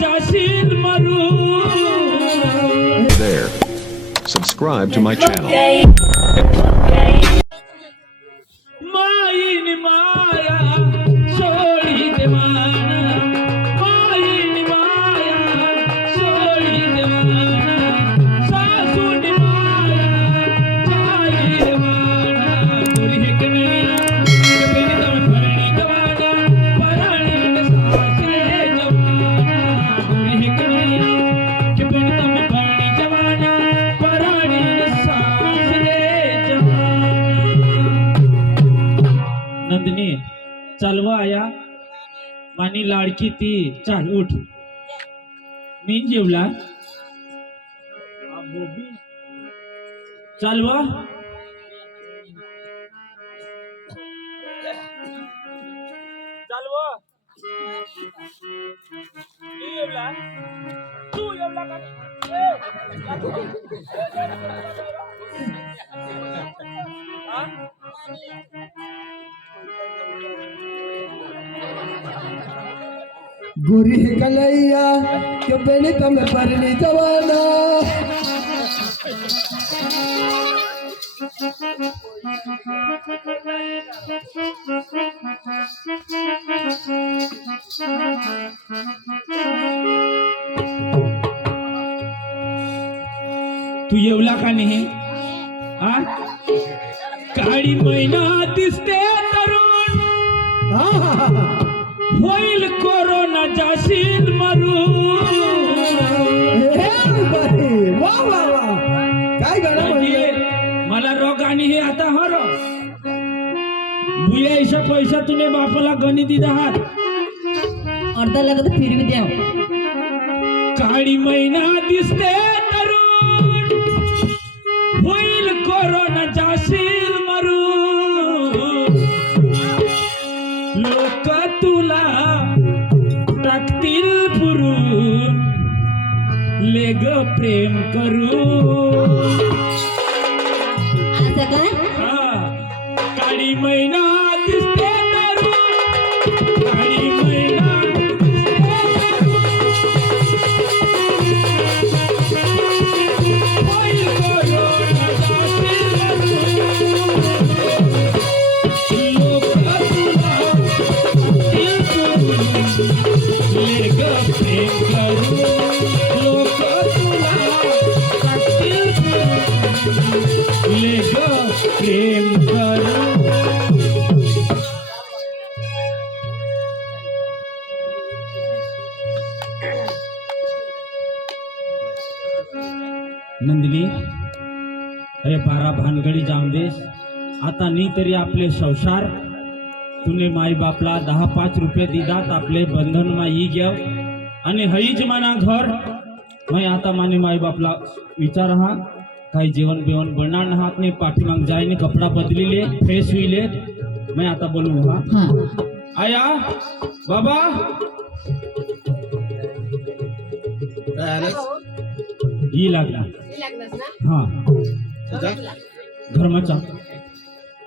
जाशील मरून. There. Subscribe to my channel. माईन माया सोडी देवाना, माईन माया सोडी देवाना, सासून माया जाई देवाना. गोरी हे कन्हैया कभी तम भरणी जवाना, पराणी सासरे जवाना. गोरी हे कन्हैया कभी तम भरणी जवाना, पराणी सासरे जवाना. नंदिनी चालवा आया मानी लाडकी ती चाल उठ. मी जेवला चालवा. चालवा मी जेवला तू जेवला का गोरी कलैया के बेनी तम परनी जवाना. तू येवला का नाही हा. काळी मैना दिसते तरुण, होईल कोरोना जाशील मरून. वा वा वा काय गाणं म्हणजे मला रोग आणि हे आता हर भुया ऐसा पैसा तुने बापाला गणी दिदा हात अर्धा लागत फिर भी द्या. काळी मैना दिसते तरुण, होईल कोरोना जाशील मरून. लोक तुला टाकतील पुरून, लेग प्रेम करून. असं काय काळी मैना दिसते तरुण, काळी मैना दिसते तरुण, होईल कोरोना जाशील मरून. लोक तुला टाकतील पुरून, लेग प्रेम करून. लोक तुला टाकतील पुरून, लेग प्रेम करून. नंदिनी अरे बारा भानगडी जाऊन देस आता नी तरी आपले संसार. तुने माई बापला 10-5 रुपये दिदात आपले बंधन मा ई घेव आणि हईच माना घर. मैं आता माने माई बापला विचार हा काही जेवण बेवण बनणार ना हात ने पाठीमाग जायने कपडा बदलीले फ्रेश हुईले. मैं आता बोलू हा आया बाबा ही लागला हा धर्माचा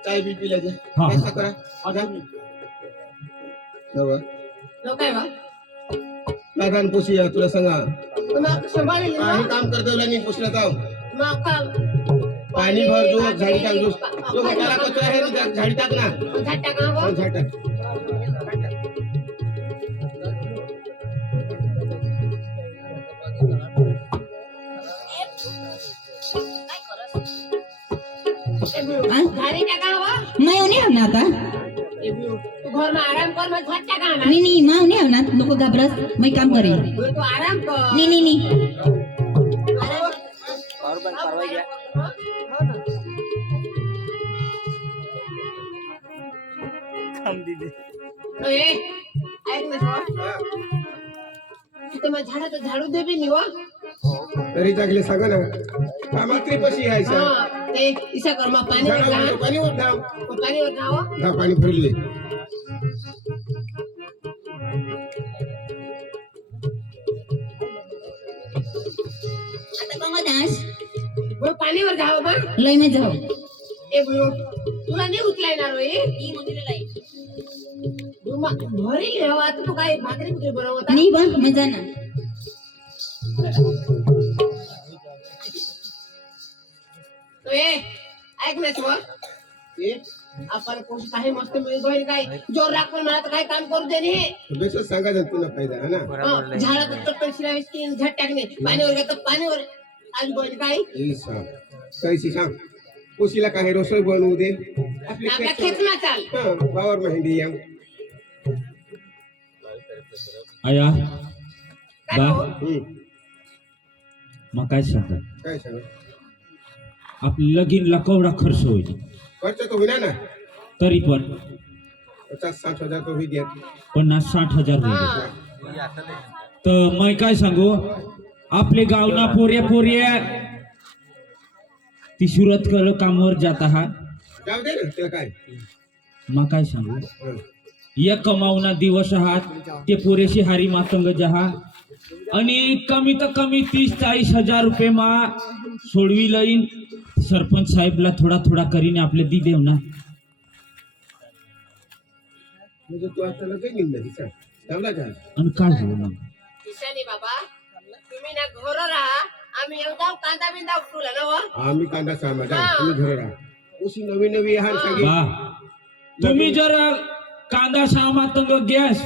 काय बी पिलायचं हा करा लागान पोशी तुला सांगा काम करतो पोषला जाऊ पाणी भर जो झाडी टाक जो त्याला कचरा आहे झाडी टाक ना झाड टाक. मैं नहीं हमना आता घर में आराम कर मैं झट का ना नहीं नहीं माँ नहीं हमना लोग घबरास मैं काम करी तो आराम कर नहीं नहीं नहीं और बंद करवा गया काम दीदी ए ऐक ना तो मैं झाडू दे भी नहीं वा तरी टाकले सांगा ना कामात्री पशी आहे सर. हां ते इसा कर मा पाणी वर घाल पाणी वर धाव पाणी भरले. आता कमा दास वो पाणी वर जाव बा लय में जाओ ए बोलो तुला नाही उचलायणार होय ई मंदिर लाई भरी हवा तू काय भाकरी कुठे बनवता नहीं बा मैं जाना तो ये ऐक ना तू ए, आपण कोण काही मस्त मिळत होईल काय जोर राखून मला तर काही काम करू दे नाही बेसच सांगायचं तुला फायदा है ना झाडात तर शिरावी स्किन झट टाकणे पाण्यावर घेतो पाण्यावर आज गोल काय ए सांग कैसी सांग पोशीला काही रसोई बनवू दे आपला खेचना चाल वावर मेहंदी या आया काय बा हो? मग काय सांगा काय सांग आपल्या लगीनला केवढा खर्च होईल खर्च तो होईना ना तरी पण 50-60 हजार तो होई गया 50-60 हजार होईल तर मैं काय सांगू आपले गावना पोऱ्या पोऱ्या ती सुरत कर कामावर जात आहात जाऊ दे ना त्याला काय मग काय सांगू हं. एक कमावना दिवस आहात ते पुरेशी हारी मातंग जहा आणि कमी तर कमी 30-40 हजार रुपये मा सोडवी लईन सरपंच साहेबला थोडा थोडा करीने आपले दी देव ना म्हणजे तू आता लगेच निघणार सांग चांगला जा आणि काय होऊ मग ईशानी बाबा तुम्ही ना घर राहा आम्ही येऊ जाऊ कांदा बिंदा उपटूला ना व आम्ही कांदा सामा जा तुम्ही घर राहा उशी नवी नवी हार सांगे बा तुम्ही जर कांदा सामातंग गॅस